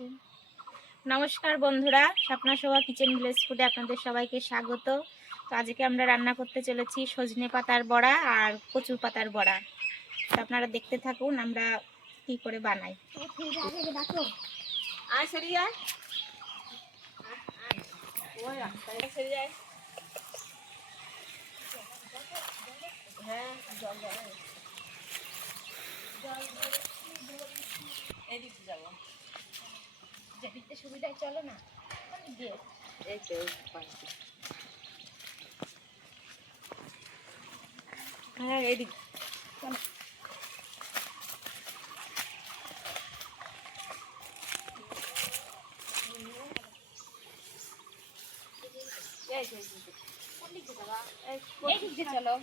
হচ্ছে। নমস্কার বন্ধুরা, স্বপ্না শোভা কিচেন ভিলেজ ফুডে আপনাদের সবাইকে স্বাগত। তো আজকে আমরা রান্না করতে চলেছি সজনে পাতার বড়া আর কচুর পাতার বড়া। তো আপনারা দেখতে থাকুন আমরা কি করে বানাই। যেদিকতে সুবিধায় চলো না, হ্যাঁ এদিক চলো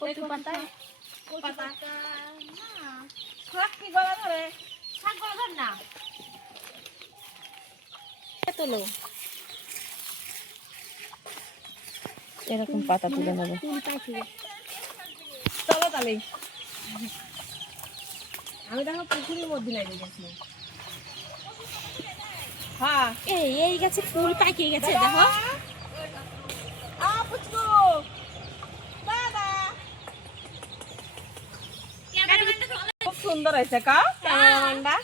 কচু পাতা না তোলো, এরকম পাতা তুলে নেবো। ফুল পাখি চলো তাহলে আমি দেখো পুকুরের মধ্যে লেগে গেছি। হ্যাঁ এই গাছে ফুল পাকিয়ে গেছে দেখো। খুব সুন্দর হয়েছে কা ক্যামেরাম্যানটা,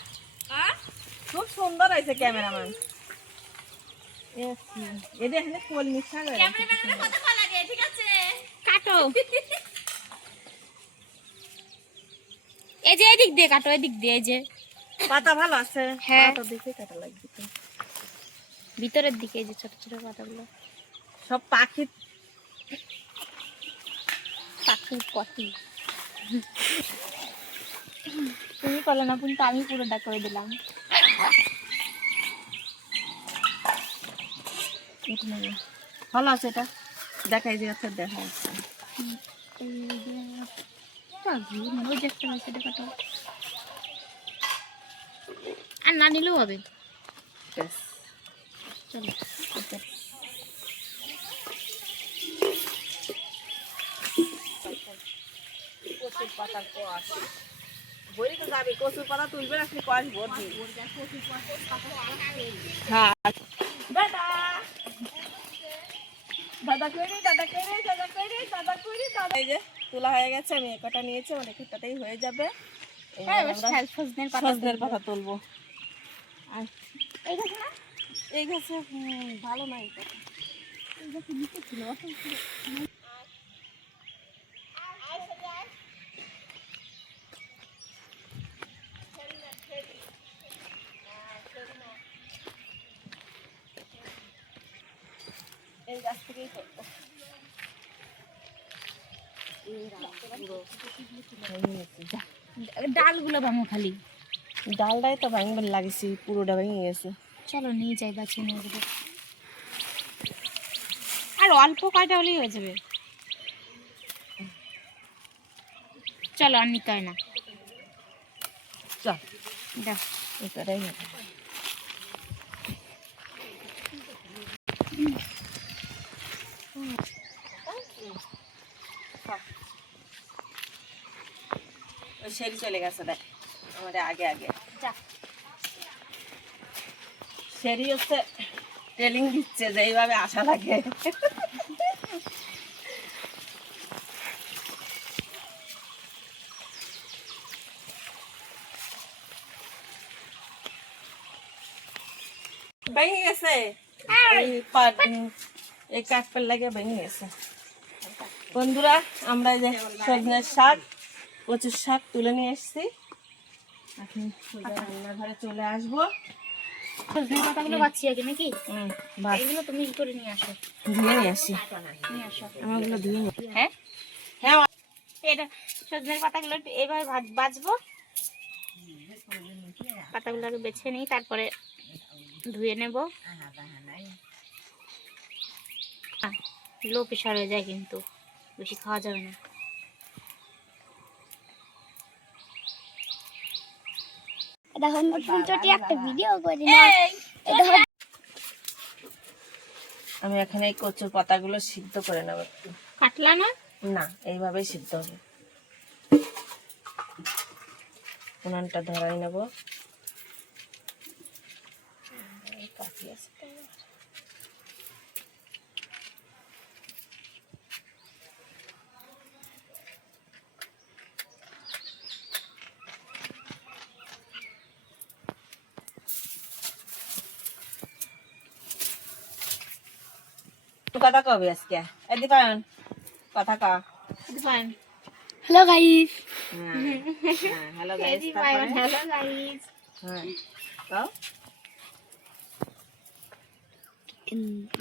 খুব সুন্দর হয়েছে ক্যামেরাম্যান। এদের এখানে কোল মিশা করে কাটো, এই যে এদিক দিয়ে কাটো, এদিক দিয়ে, এই যে পাতা ভালো আছে। হ্যাঁ। পাতা দেখে কাটা লাগবে তো। ভিতরের দিকে এই যে ছোট ছোট পাতাগুলো সব পাখির পাখির পটি। তুমি করলে না, কিন্তু আমি পুরোটা করে দিলাম। ভালো আছে এটা, দেখাই যে আছে দেখা যাচ্ছে। ওই যে একটা আছে, এটা কাটো। আর না নিলেও হবে, ব্যাস। চলো। কচুর পাতার কোয়াশ বলি তো যাবি, কচুর পাতা তুলবে না, কোয়াশ ভরবি। হ্যাঁ দাদা দাদা কইরে দাদা কইরে দাদা কইরে দাদা কইরে দাদা। এই যে তোলা হয়ে গেছে, আমি একটা নিয়েছি, অনেক একটাতেই হয়ে যাবে। সজনের সজনের পাতা তুলবো। আর এই গাছে না, এই গাছে ভালো না, এই পাতা এই গাছে নিচে ছিল। এই গাছ থেকেই করবো। ডালগুলো ভাঙো খালি, ডালটাই তো ভাঙবার লাগেছি, পুরোটা ভেঙে গেছে। চলো নিয়ে যাই, বাঁচিয়ে নিয়ে যাবো। আর অল্প কয়টা হলেই হয়ে যাবে, চলো আর নিতে হয় না। চল দেখ এটাই হবে। ওই সেরি চলে গেছে, দেখ আমাদের আগে আগে যা। সেরি হচ্ছে ট্রেলিং দিচ্ছে যে এইভাবে আশা লাগে। ভেঙে গেছে, এই কাঠপাল লাগে ভেঙে গেছে। বন্ধুরা আমরা এই যে সজনের শাক, কচুর শাক তুলে নিয়ে এসেছি, এখন রান্নাঘরে চলে আসবো। সজনে পাতাগুলো বাঁচি আগে নাকি, ভাত এগুলো তুমি ই করে নিয়ে আসো, ধুয়ে নিয়ে আসি, নিয়ে আসো। আমারগুলো ধুয়ে নিই। হ্যাঁ হ্যাঁ এটা সজনের পাতাগুলো একটু এইভাবে বাছবো, পাতাগুলো আগে বেছে নিই, তারপরে ধুয়ে নেব। লো প্রেশার হয়ে যায়, কিন্তু বেশি খাওয়া যাবে না। দেখো নতুন চটি একটা ভিডিও করি না। আমি এখানে এই কচুর পাতাগুলো সিদ্ধ করে নেব একটু। কাটলা না, না এইভাবেই সিদ্ধ হবে। উনানটা ধরাই নেব। কথা কবে আজকে এদি পায়ন কথা কা এদি পায়ন hello guys, hello guys hello guys. হ্যাঁ কাও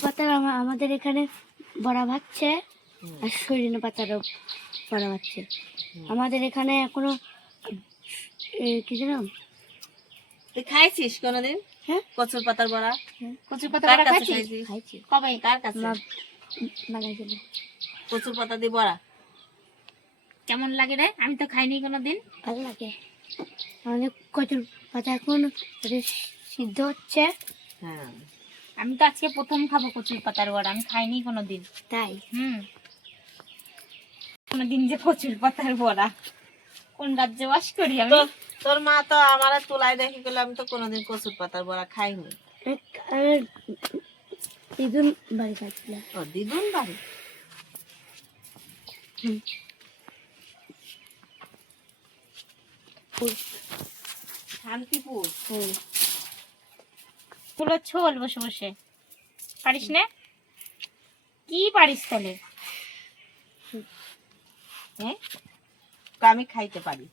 পাতার আমাদের এখানে বড়া ভাজছে আর সজনে পাতারও বড়া ভাজছে। আমাদের এখানে এখনো কি জানো, তুই খাইছিস কোনোদিন হ্যাঁ কচুর পাতার বড়া? কচুর পাতা কার বড়া কাছে খাইছিস? খাইছিস? খাইছি, কবে? কার কাছে? মা বানাইছিল। কচুর পাতা দিয়ে বড়া কেমন লাগে রে? আমি তো খাইনি কোনোদিন। ভালো লাগে। আমাদের কচুর পাতা এখন ওটা সিদ্ধ হচ্ছে, হ্যাঁ আমি তো আজকে প্রথম খাবো কচুর পাতার বড়া, আমি খাইনি কোনোদিন। তাই কোনোদিন যে কচুর পাতার বড়া, কোন রাজ্যে বাস করি আমি। তো তোর মা তো আমার তুলায় দেখে গেল, আমি তো কোনোদিন কচুর পাতার বড়া খাইনি। দিদুন বাড়ি খাচ্ছিল। ও দিদুন বাড়ি? শান্তিপুর। পুরো ছোল বসে বসে পারিস না? কি পারিস তাহলে? হ্যাঁ তো আমি খাইতে পারি,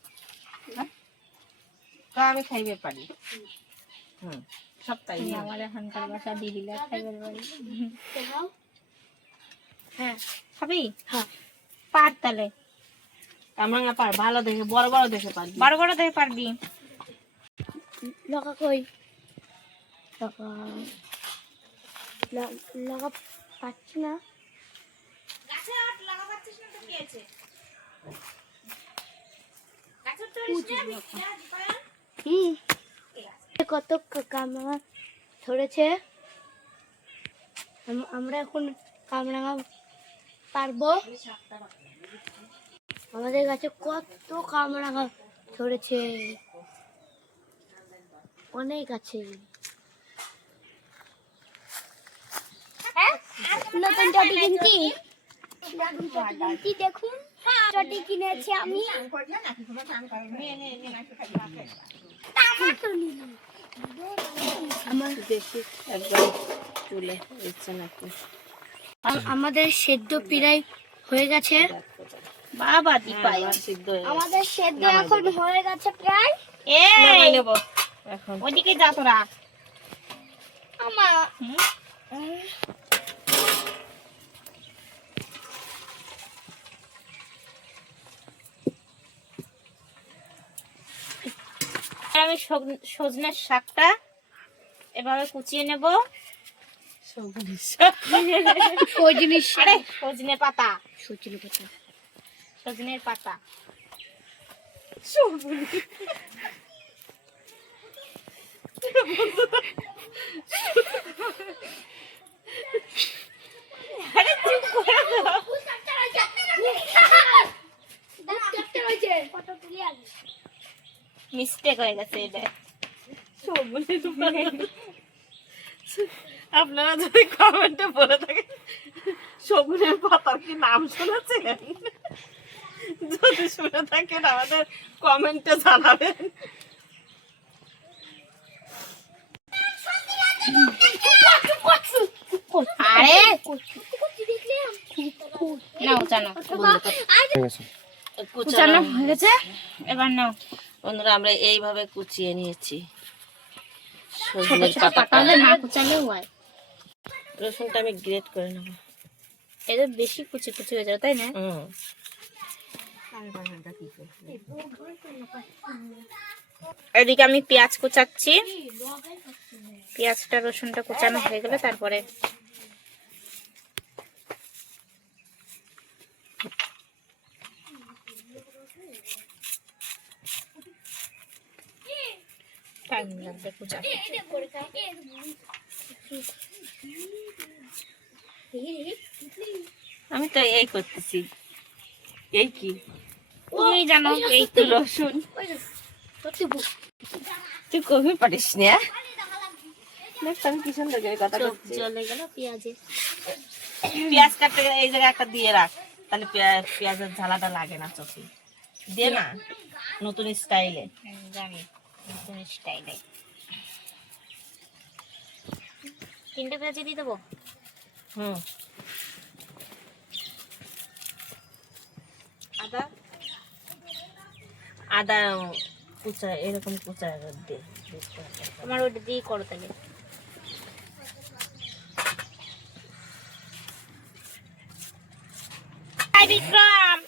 তো আমি খাইবে পারি। সপ্তাহে আমার এখনকার বাসা দিদিলা খাইবার বাড়ি। হ্যাঁ খাবি? হ্যাঁ পার তাহলে কামরাঙ্গা পার ভালো দেখে, বড় বড় দেখে পারবি। বড় বড় দেখে পারবি। লগা কই? লগা পাচ্ছি না। কত কামরাঙা ধরেছে, আমরা এখন কামরাঙা পারবো। আমাদের কাছে কত কামরাঙা ধরেছে, অনেক আছে। নতুন চটি কিনছি, নতুন চটি কিনছি, দেখুন চটি কিনেছি আমি। আমার দেখি একবার চুলে দিচ্ছে নাকি। আমাদের সেদ্ধ প্রায় হয়ে গেছে। বাবা দীপাই, আমার সিদ্ধ হয়ে গেছে। আমাদের সেদ্ধ এখন হয়ে গেছে প্রায়। নামাই এই নেব এখন। ওইদিকে যা তোরা। আমার আমি সজনের শাকটা এভাবে কুচিয়ে নেব। আরে সজনে পাতা, সজনের পাতা। আরে চুপ করে দাও। মিস্টেক হয়ে গেছে এটা। আপনারা যদি কমেন্টে বলে থাকেন সবুজের পাতার কি নাম শুনেছেন, যদি শুনে থাকেন আমাদের কমেন্টে জানাবেন। আরে নাও জানো কুচানো হয়ে গেছে, এবার নাও। বন্ধুরা আমরা এইভাবে কুচিয়ে নিয়েছি ছোট সজনের ছোট পাতাটা। পাতা না কুচালেও হয়। রসুনটা আমি গ্রেট করে নেব। এটা বেশি কুচি কুচি হয়ে যাবে, তাই না? এদিকে আমি পেঁয়াজ কুচাচ্ছি। পেঁয়াজটা রসুনটা কুচানো হয়ে গেলে তারপরে টাইম লাগবে কুচাতে। আমি তো এই করতেছি। এই কি তুমি জানো এই তো রসুন তুই কবি পারিস না? দেখতে আমি কি সুন্দর করে কথা চোখ বলছি। জ্বলে গেল পেঁয়াজে। পেঁয়াজ কাটতে গেলে এই জায়গায় একটা দিয়ে রাখ, তাহলে পেঁয়াজের ঝালাটা লাগে না চোখে। দিয়ে না, নতুন স্টাইলে। জানি নতুন স্টাইলে। 3টে পেঁয়াজি দিয়ে দেবো। হুম। আদা আদা কুচা, এরকম কুচা দিয়ে। আমার ওটা দিয়ে করো তাহলে। হাই বিক্রম,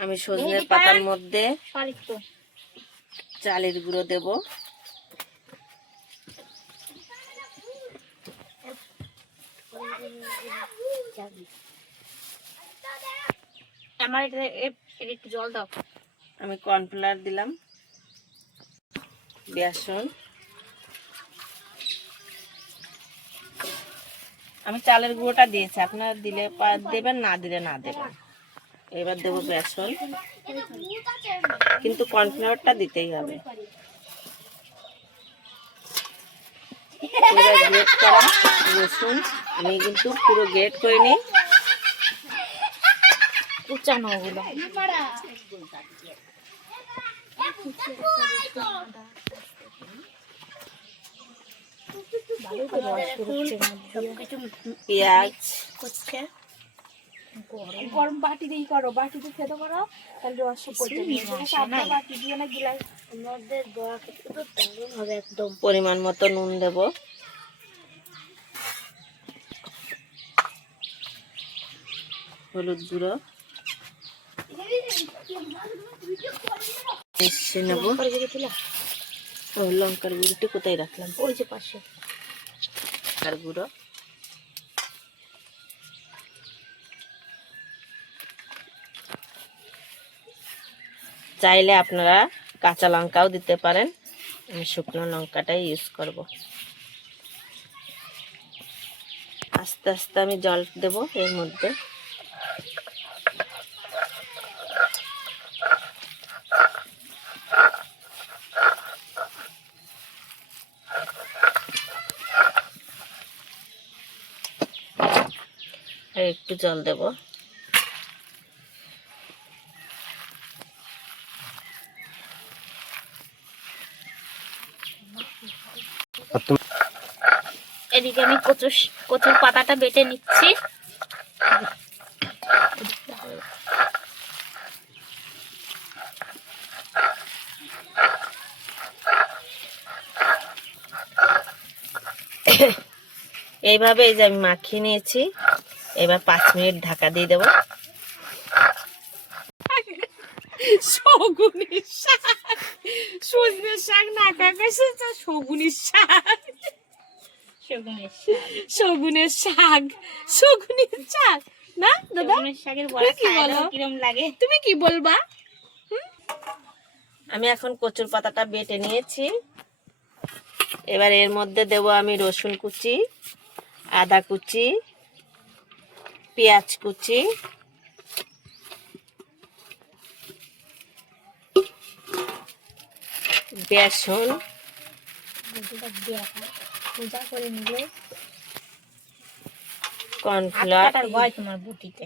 আমি সজনে পাতার মধ্যে সর একটু। চালের গুঁড়ো দেব। আমার এটা একটু জল দাও। আমি কর্নফ্লাওয়ার দিলাম, বেসন, আমি চালের গুঁড়োটা দিয়েছি, আপনারা দিলে দেবেন, না দিলে না দেবেন। এবার দেবো বেসন, কিন্তু কর্নফ্লাওয়ারটা দিতেই হবে। পুরো গ্রেট করা রসুন, আমি কিন্তু পুরো গ্রেট করে নিই, কুচানো ওগুলো। পেঁয়াজ, গরম বাটি দিয়ে করো, বাটিতে খেতে করো, তাহলে রস পড়তে বাটি দিয়ে না গিলাস মধ্যে দেওয়া খেতে তো দারুণ হবে একদম। পরিমাণ মতো নুন দেব, হলুদ গুঁড়ো মিশিয়ে নেব। ও লঙ্কার গুঁড়োটি কোথায় রাখলাম? ওই যে পাশে। লঙ্কার গুঁড়ো, চাইলে আপনারা কাঁচা লঙ্কাও দিতে পারেন, আমি শুকনো লঙ্কাটাই ইউজ করব। আস্তে আস্তে আমি জল দেব এর মধ্যে। আর একটু জল দেব। এদিকে আমি কচুর পাতাটা বেটে নিচ্ছি। এইভাবে এই যে আমি মাখিয়ে নিয়েছি, এবার 5 মিনিট ঢাকা দিয়ে দেবো। শগুনের শাক, সজনের শাক না কাকা, শগুনের শাক, শগুনের শাক। শগুনের শাক, শগুনের শাক না দাদা, শগুনের শাকের বড়া কি খায় বলো? কিরম লাগে? তুমি কি বলবা? আমি এখন কচুর পাতাটা বেটে নিয়েছি, এবার এর মধ্যে দেব আমি রসুন কুচি, আদা কুচি, পেঁয়াজ কুচি, বেসন, পূজা করে নিলে কর্নফ্লাওয়ার, আটকাটার ভয় তোমার বুটিতে।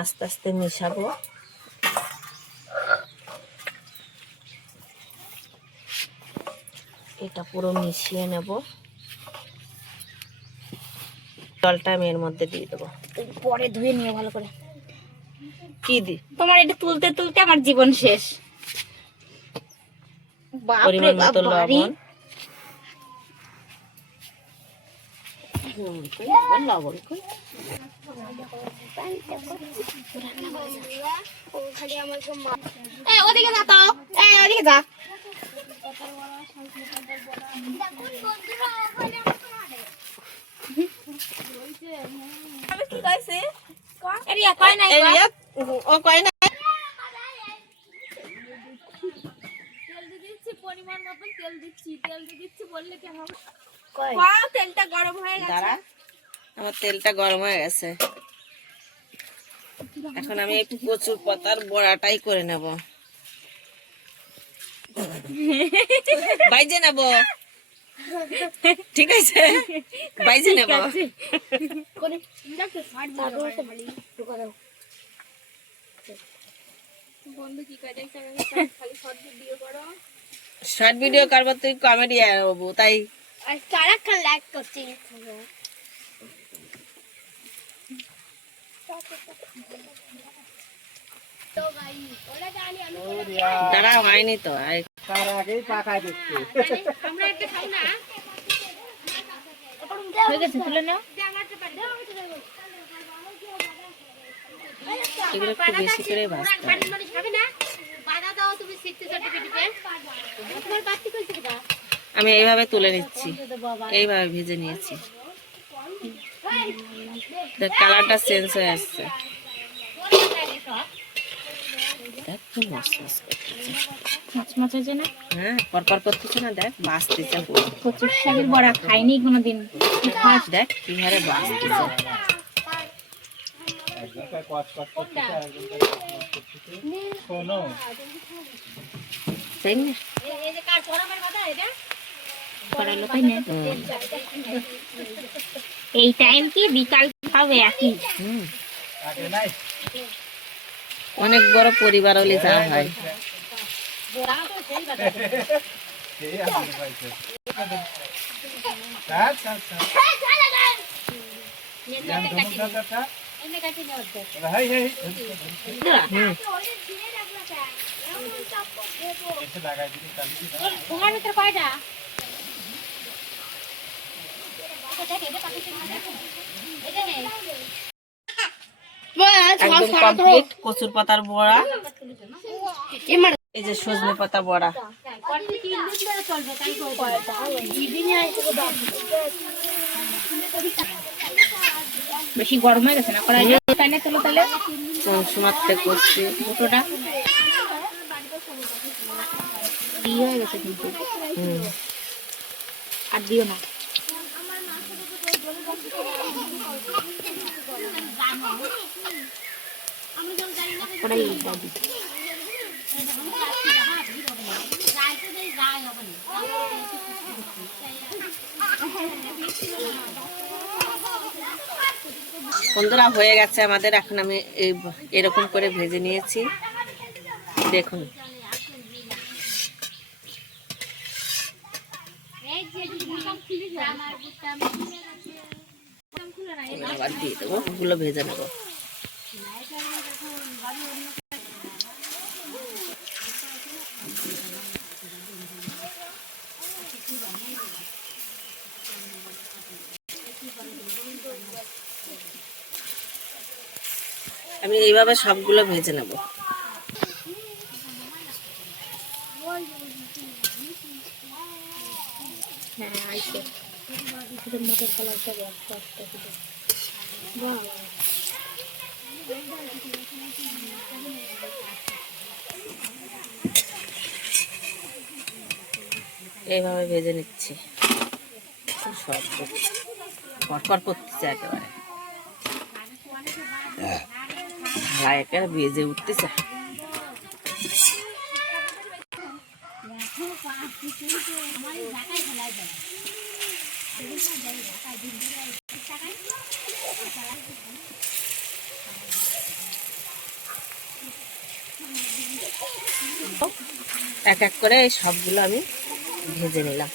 আস্তে আস্তে মেশাবো। এটা পুরো মিশিয়ে নেব, জলটা আমি এর মধ্যে দিয়ে দেবো। পরে ধুয়ে নিও ভালো করে। কি দি? তোমার এটা তুলতে তুলতে আমার জীবন শেষ। পরিমাণ মতো লবণ, লবণ কই? ওদিকে যা তো, ওদিকে যা। কি কইছে? এরিয়া কয় নাই এই কয়? রিয়া, ও কয় না। পরিমাণ মতন তেল দিচ্ছি, তেল দিচ্ছি বললে কি হবে? কয়? তেলটা গরম হয়ে গেছে। দাঁড়া, আমার তেলটা গরম হয়ে গেছে। এখন আমি একটু কচুর পাতার বড়াটাই করে নেব। বাইজে নেব, ঠিক আছে, বাইজে নেব। শর্ট ভিডিও করবো, তুই কমেডি হবো, তাই দাঁড়া, হয়নি তো। হয়ে গেছে, তুলে নাও। এগুলো একটু বেশি করে ভাজতে হবে। আমি এইভাবে তুলে নিচ্ছি, এইভাবে ভেজে নিয়েছি। কালারটা চেঞ্জ হয়ে আসছে। দেখ কি মচমচ করতেছে। মচমচ হয়েছে না? হ্যাঁ, পরপর করতেছে না, দেখ বাঁচতেছে। কচুর শাকের বড়া খাইনি কোনোদিন। দেখ কি হারে বাঁচতেছে। তাই না? করালো, তাই না? এই টাইম কি বিকাল খাবে একই। অনেক বড় পরিবার হলে যা হয়। একদম কমপ্লিট কচুর পাতার বড়া। এই যে সজনে পাতা বড়া। বেশি গরম হয়ে গেছে না কড়াই, তাই না? তুলো তাহলে মাত্রে করছি দুটোটা দিয়ে হয়ে গেছে কিন্তু। আর দিও না। কড়াই দাও দি। বন্ধুরা হয়ে গেছে আমাদের। এখন আমি এরকম করে ভেজে নিয়েছি, দেখুন। আবার দিয়ে দেবো, ওগুলো ভেজে নেবো। আমি এইভাবে সবগুলো ভেজে নেব। এইভাবে ভেজে নিচ্ছি, সব পরপর করতেছে একেবারে। একেবারে ভেজে উঠতেছে। এক এক করে সবগুলো আমি ভেজে নিলাম।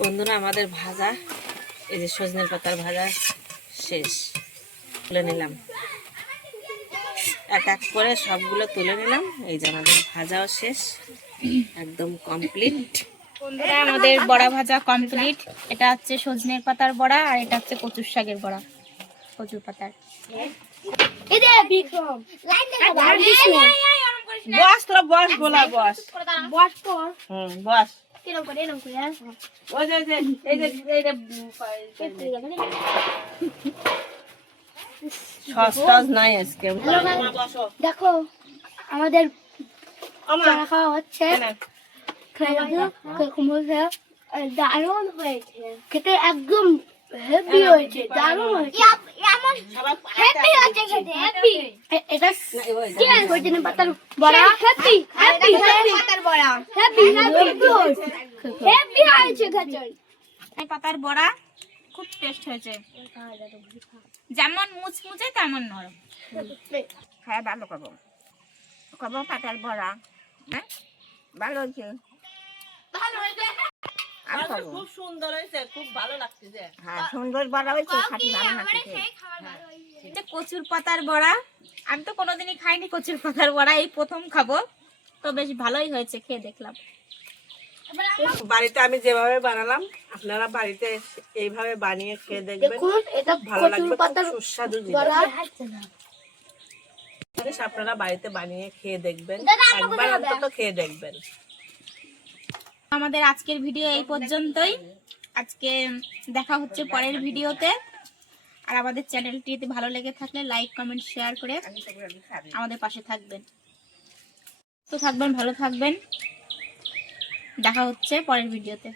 বন্ধুরা আমাদের ভাজা, এই যে সজনের পাতার ভাজা শেষ, তুলে নিলাম। এক এক করে সবগুলো তুলে নিলাম। এই যে আমাদের ভাজাও শেষ, একদম কমপ্লিট। বন্ধুরা আমাদের বড়া ভাজা কমপ্লিট। এটা হচ্ছে সজনের পাতার বড়া, আর এটা হচ্ছে কচুর শাকের বড়া, কচুর পাতার। বস তোরা বস, বলা বস, বস কর। বস। এরকম করে হ্যাঁ ওই যে এই যে সস নাই আজকে। মা বসো। দেখো আমাদের আমা চা খাওয়া হচ্ছে এনে। দারুণ হয়েছে খেতে একদম হেভি হয়েছে দারুণ হয়েছে হেভি হয়েছে খেতে হেভি এটা কি সজনে পাতার বড়া হেভি হেভি পাতার বড়া হেভি হেভি হেভি হয়েছে খেতে এই পাতার বড়া খুব টেস্ট হয়েছে, যেমন মুচমুচে তেমন নরম। হ্যাঁ ভালো খাবো খাবো পাতার বড়া। হ্যাঁ ভালো হয়েছে, ভালো হয়েছে আর খাবো। খুব সুন্দর হয়েছে, খুব ভালো লাগছে। হ্যাঁ সুন্দর বড়া হয়েছে, খাটি ভালো লাগছে। এটা কচুর পাতার বড়া, আমি তো কোনোদিনই খাইনি কচুর পাতার বড়া, এই প্রথম খাবো। তো বেশ ভালোই হয়েছে, খেয়ে দেখলাম। বাড়িতে আমি যেভাবে বানালাম আপনারা বাড়িতে এইভাবে বানিয়ে খেয়ে দেখবেন, দেখুন এটা ভালো কচুর লাগবে, পাতার খুব সুস্বাদু বড়া জিনিস। আপনারা বাড়িতে বানিয়ে খেয়ে দেখবেন, দাদা, আমাকে একবার দেখাবে? অন্তত খেয়ে দেখবেন। আমাদের আজকের ভিডিও এই পর্যন্তই। আজকে দেখা হচ্ছে পরের ভিডিওতে। আর আমাদের চ্যানেলটিতে ভালো লেগে থাকলে লাইক কমেন্ট শেয়ার করে আমাদের পাশে থাকবেন। তো থাকবেন, ভালো থাকবেন, দেখা হচ্ছে পরের ভিডিওতে।